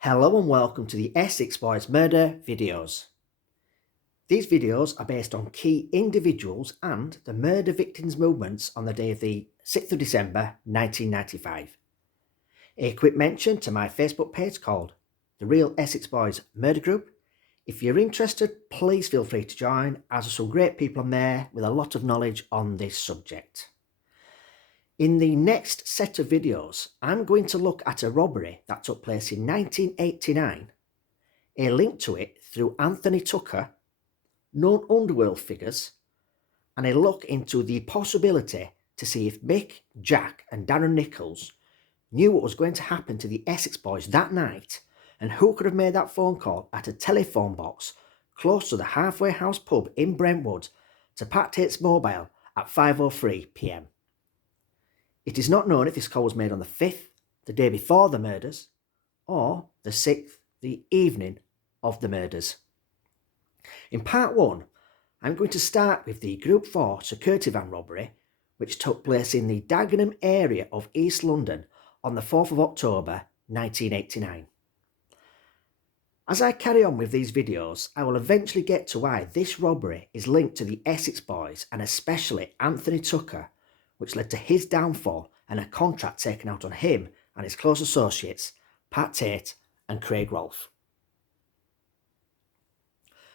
Hello and welcome to the Essex Boys Murder videos. These videos are based on key individuals and the murder victims' movements on the day of the 6th of December 1995. A quick mention to my Facebook page called The Real Essex Boys Murder Group. If you're interested, please feel free to join, as there are some great people on there with a lot of knowledge on this subject. In the next set of videos, I'm going to look at a robbery that took place in 1989, a link to it through Anthony Tucker, known underworld figures, and a look into the possibility to see if Mick, Jack and Darren Nichols knew what was going to happen to the Essex Boys that night and who could have made that phone call at a telephone box close to the Halfway House pub in Brentwood to Pat Tates' mobile at 5:03 p.m. It is not known if this call was made on the 5th, the day before the murders, or the 6th, the evening of the murders. In part 1, I'm going to start with the Group 4 security van robbery, which took place in the Dagenham area of East London on the 4th of October 1989. As I carry on with these videos, I will eventually get to why this robbery is linked to the Essex Boys and especially Anthony Tucker, which led to his downfall and a contract taken out on him and his close associates, Pat Tate and Craig Rolfe.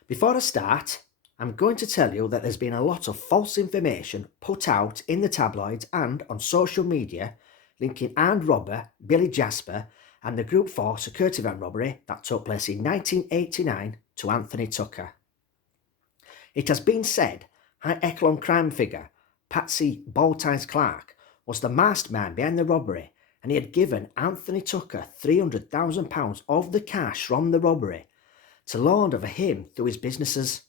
Before I start, I'm going to tell you that there's been a lot of false information put out in the tabloids and on social media linking armed robber Billy Jasper and the Group 4 security van robbery that took place in 1989 to Anthony Tucker. It has been said high echelon crime figure Patsy Balltimes Clark was the mastermind behind the robbery, and he had given Anthony Tucker £300,000 of the cash from the robbery to launder for him through his businesses.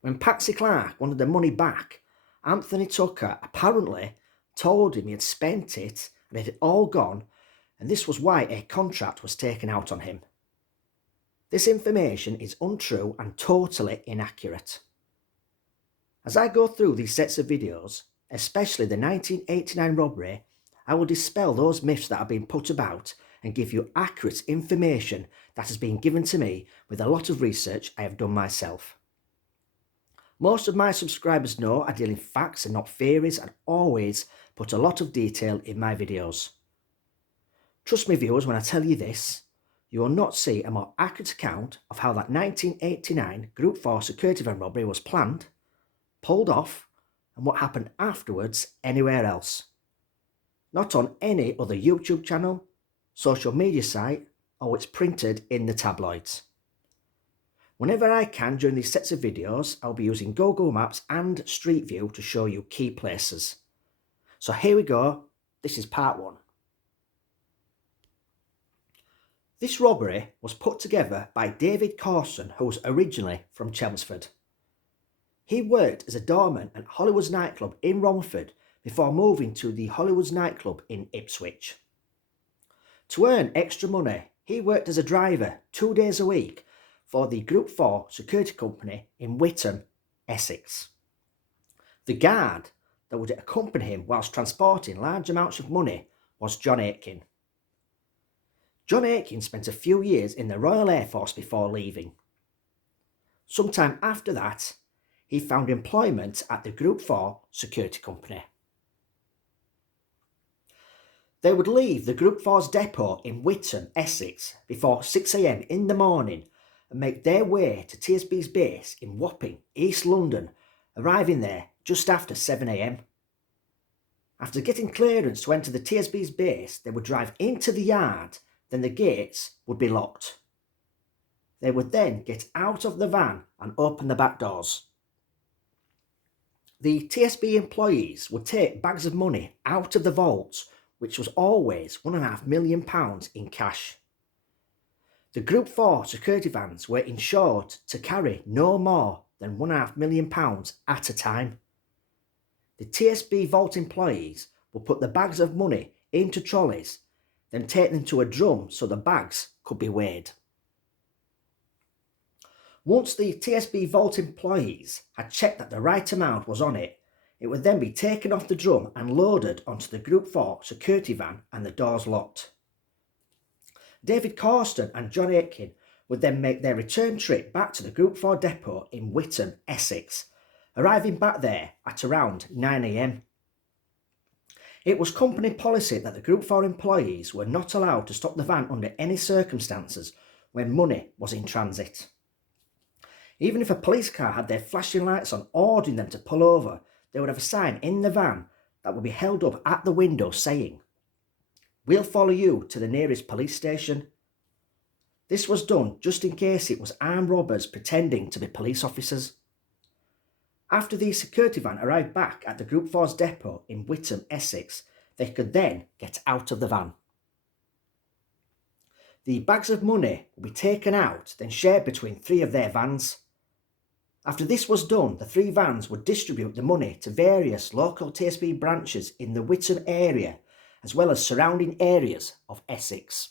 When Patsy Clark wanted the money back, Anthony Tucker apparently told him he had spent it and it had all gone, and this was why a contract was taken out on him. This information is untrue and totally inaccurate. As I go through these sets of videos, especially the 1989 robbery, I will dispel those myths that have been put about and give you accurate information that has been given to me with a lot of research I have done myself. Most of my subscribers know I deal in facts and not theories and always put a lot of detail in my videos. Trust me viewers when I tell you this, you will not see a more accurate account of how that 1989 Group 4 security van robbery was planned, pulled off, and what happened afterwards anywhere else. Not on any other YouTube channel, social media site, or it's printed in the tabloids. Whenever I can during these sets of videos, I'll be using Google Maps and Street View to show you key places. So here we go, this is part 1. This robbery was put together by David Corson, who was originally from Chelmsford. He worked as a doorman at Hollywood's nightclub in Romford before moving to the Hollywood's nightclub in Ipswich. To earn extra money, he worked as a driver 2 days a week for the Group 4 security company in Witham, Essex. The guard that would accompany him whilst transporting large amounts of money was John Aitken. John Aitken spent a few years in the Royal Air Force before leaving. Sometime after that, he found employment at the Group 4 security company. They would leave the Group 4's depot in Witham, Essex before 6 a.m. in the morning and make their way to TSB's base in Wapping, East London, arriving there just after 7 a.m. After getting clearance to enter the TSB's base, they would drive into the yard, then the gates would be locked. They would then get out of the van and open the back doors. The TSB employees would take bags of money out of the vaults, which was always £1.5 million in cash. The Group 4 security vans were insured to carry no more than £1.5 million at a time. The TSB vault employees would put the bags of money into trolleys, then take them to a drum so the bags could be weighed. Once the TSB vault employees had checked that the right amount was on it, it would then be taken off the drum and loaded onto the Group 4 security van and the doors locked. David Carston and John Aitken would then make their return trip back to the Group 4 depot in Witham, Essex, arriving back there at around 9 a.m. It was company policy that the Group 4 employees were not allowed to stop the van under any circumstances when money was in transit. Even if a police car had their flashing lights on ordering them to pull over, they would have a sign in the van that would be held up at the window saying, "We'll follow you to the nearest police station." This was done just in case it was armed robbers pretending to be police officers. After the security van arrived back at the Group 4's depot in Witham, Essex, they could then get out of the van. The bags of money would be taken out, then shared between 3 of their vans. After this was done, the 3 vans would distribute the money to various local TSB branches in the Witham area, as well as surrounding areas of Essex.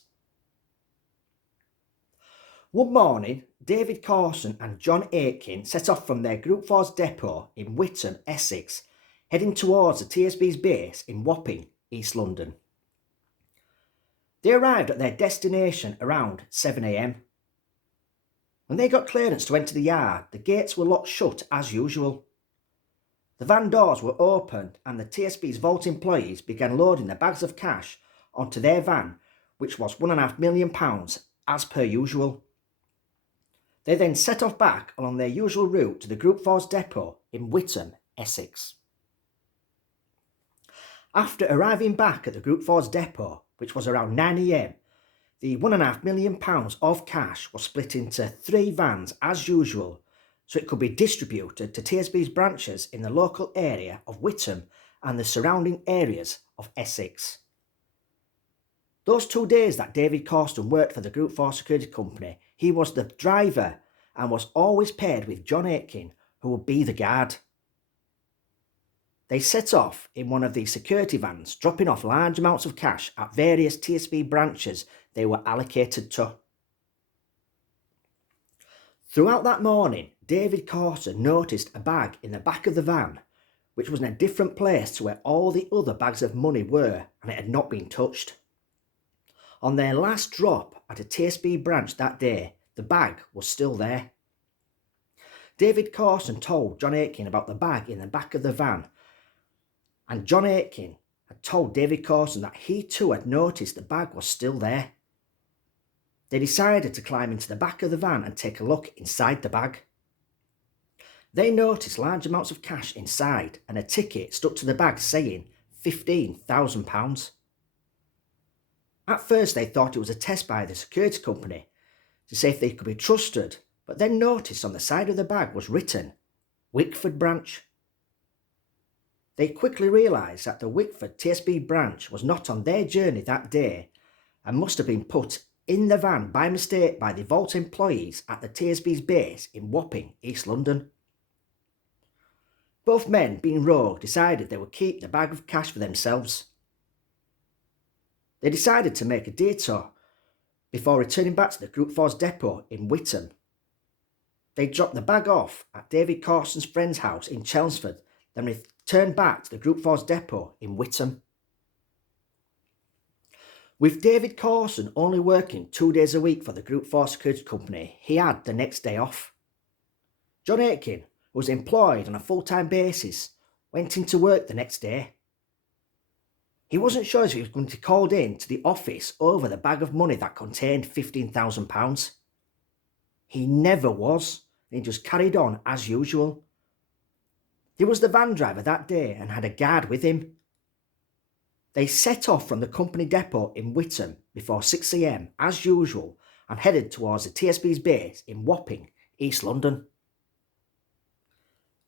One morning, David Carston and John Aitken set off from their Group 4's depot in Witham, Essex, heading towards the TSB's base in Wapping, East London. They arrived at their destination around 7 a.m. When they got clearance to enter the yard, the gates were locked shut as usual. The van doors were opened and the TSB's vault employees began loading the bags of cash onto their van, which was £1.5 million as per usual. They then set off back along their usual route to the Group 4's depot in Witham, Essex. After arriving back at the Group 4's depot, which was around 9 a.m, the £1.5 million of cash was split into 3 vans as usual, so it could be distributed to TSB's branches in the local area of Witham and the surrounding areas of Essex. Those 2 days that David Carston worked for the Group 4 security company, he was the driver and was always paired with John Aitken, who would be the guard. They set off in one of the security vans, dropping off large amounts of cash at various TSB branches they were allocated to. Throughout that morning, David Carston noticed a bag in the back of the van, which was in a different place to where all the other bags of money were, and it had not been touched. On their last drop at a TSB branch that day, the bag was still there. David Carston told John Aitken about the bag in the back of the van, and John Aitken had told David Carston that he too had noticed the bag was still there. They decided to climb into the back of the van and take a look inside the bag. They noticed large amounts of cash inside and a ticket stuck to the bag saying £15,000. At first they thought it was a test by the security company to see if they could be trusted, but then noticed on the side of the bag was written Wickford branch. They quickly realised that the Wickford TSB branch was not on their journey that day and must have been put in the van by mistake by the vault employees at the TSB's base in Wapping, East London. Both men, being rogue, decided they would keep the bag of cash for themselves. They decided to make a detour before returning back to the Group 4's depot in Witham. They dropped the bag off at David Carston's friend's house in Chelmsford, then returned back to the Group 4's depot in Witham. With David Carston only working 2 days a week for the Group 4 security company, he had the next day off. John Aitken, who was employed on a full-time basis, went into work the next day. He wasn't sure if he was going to be called in to the office over the bag of money that contained £15,000. He never was, and he just carried on as usual. He was the van driver that day and had a guard with him. They set off from the company depot in Witham before 6 a.m. as usual and headed towards the TSB's base in Wapping, East London.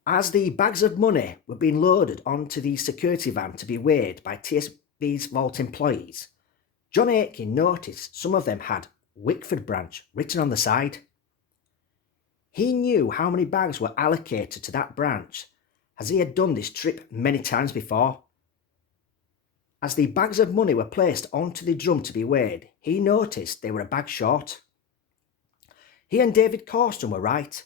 As the bags of money were being loaded onto the security van to be weighed by TSB's vault employees, John Aitken noticed some of them had Wickford branch written on the side. He knew how many bags were allocated to that branch, as he had done this trip many times before. As the bags of money were placed onto the drum to be weighed, he noticed they were a bag short. He and David Carston were right.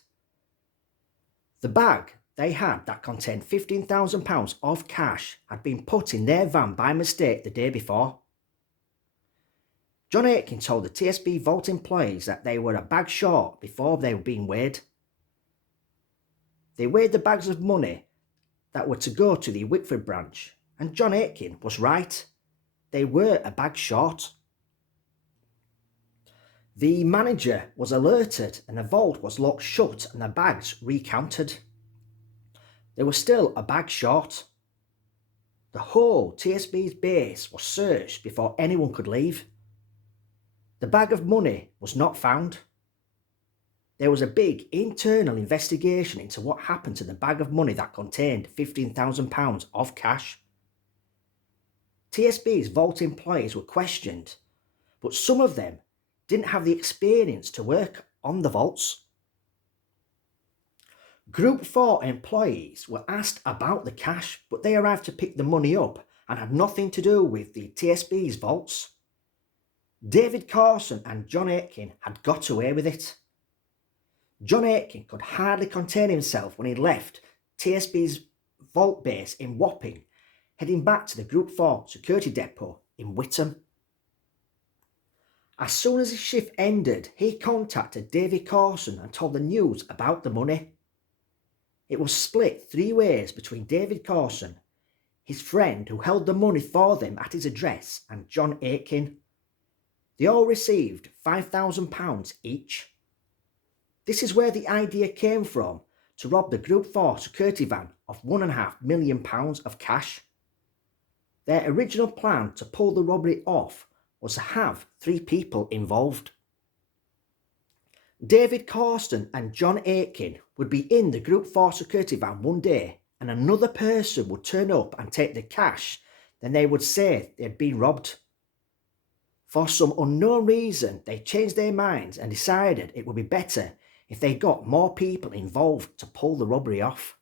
The bag they had that contained £15,000 of cash had been put in their van by mistake the day before. John Aitken told the TSB vault employees that they were a bag short before they were being weighed. They weighed the bags of money that were to go to the Wickford branch, and John Aitken was right. They were a bag short. The manager was alerted and the vault was locked shut and the bags recounted. They were still a bag short. The whole TSB's base was searched before anyone could leave. The bag of money was not found. There was a big internal investigation into what happened to the bag of money that contained £15,000 of cash. TSB's vault employees were questioned, but some of them didn't have the experience to work on the vaults. Group 4 employees were asked about the cash, but they arrived to pick the money up and had nothing to do with the TSB's vaults. David Carson and John Aitken had got away with it. John Aitken could hardly contain himself when he left TSB's vault base in Wapping, heading back to the Group 4 security depot in Whittam. As soon as his shift ended, he contacted David Carson and told the news about the money. It was split 3 ways between David Carson, his friend who held the money for them at his address, and John Aitken. They all received £5,000 each. This is where the idea came from to rob the Group 4 security van of £1.5 million of cash. Their original plan to pull the robbery off was to have 3 people involved. David Carson and John Aitken would be in the Group 4 security van one day and another person would turn up and take the cash, then they would say they had been robbed. For some unknown reason, they changed their minds and decided it would be better if they got more people involved to pull the robbery off.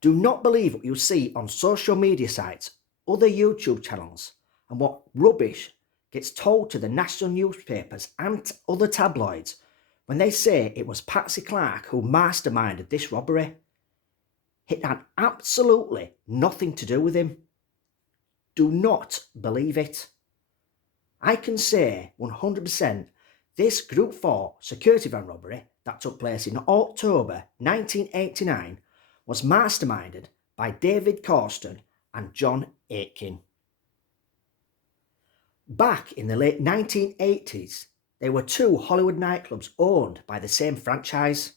Do not believe what you see on social media sites, other YouTube channels, and what rubbish gets told to the national newspapers and other tabloids when they say it was Patsy Clark who masterminded this robbery. It had absolutely nothing to do with him. Do not believe it. I can say 100% this Group 4 security van robbery that took place in October 1989 was masterminded by David Carson and John Aitken. Back in the late 1980s, there were 2 Hollywood nightclubs owned by the same franchise.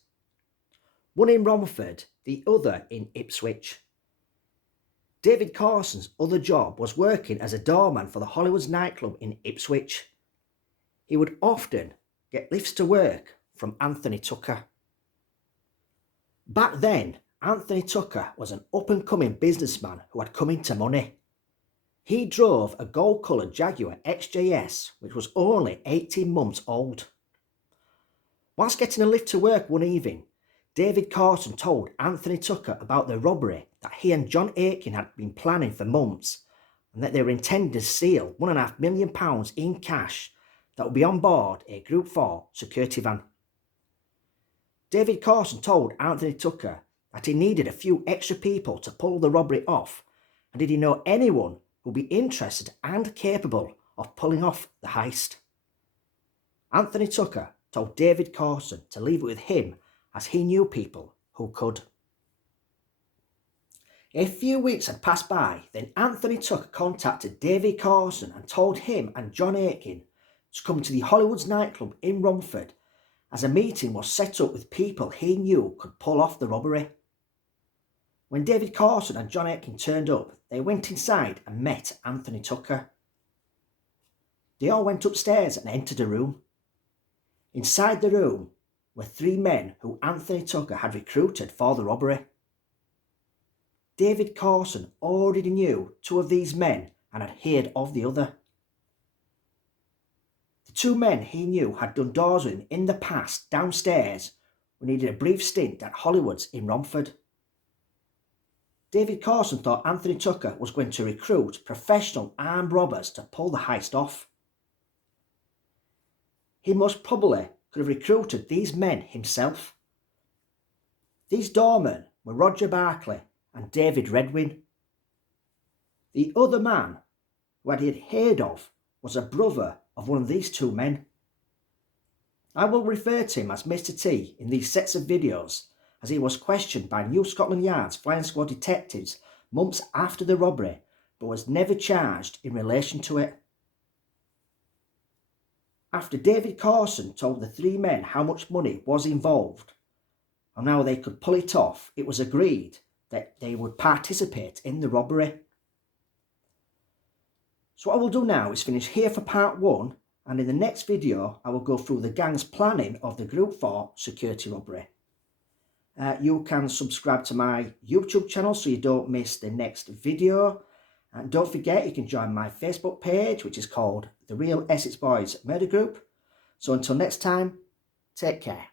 One in Romford, the other in Ipswich. David Carson's other job was working as a doorman for the Hollywood's nightclub in Ipswich. He would often get lifts to work from Anthony Tucker. Back then, Anthony Tucker was an up-and-coming businessman who had come into money. He drove a gold-coloured Jaguar XJS, which was only 18 months old. Whilst getting a lift to work one evening, David Carson told Anthony Tucker about the robbery that he and John Aitken had been planning for months, and that they were intending to steal £1.5 million in cash that would be on board a Group 4 security van. David Carson told Anthony Tucker that he needed a few extra people to pull the robbery off, and did he know anyone who would be interested and capable of pulling off the heist. Anthony Tucker told David Carson to leave it with him as he knew people who could. A few weeks had passed by, then Anthony Tucker contacted David Carson and told him and John Aitken to come to the Hollywood's nightclub in Romford, as a meeting was set up with people he knew could pull off the robbery. When David Carson and John Aitken turned up, they went inside and met Anthony Tucker. They all went upstairs and entered a room. Inside the room were 3 men who Anthony Tucker had recruited for the robbery. David Carson already knew 2 of these men and had heard of the other. The 2 men he knew had done doors with him in the past downstairs when he did a brief stint at Hollywood's in Romford. David Carson thought Anthony Tucker was going to recruit professional armed robbers to pull the heist off. He most probably could have recruited these men himself. These doormen were Roger Barclay and David Redwin. The other man who he had heard of was a brother of one of these two men. I will refer to him as Mr. T in these sets of videos, as he was questioned by New Scotland Yard's flying squad detectives months after the robbery, but was never charged in relation to it. After David Corson told the three men how much money was involved and how they could pull it off, it was agreed that they would participate in the robbery. So what I will do now is finish here for part 1, and in the next video I will go through the gang's planning of the Group 4 security robbery. You can subscribe to my YouTube channel so you don't miss the next video. And don't forget, you can join my Facebook page, which is called The Real Essex Boys Murder Group. So until next time, take care.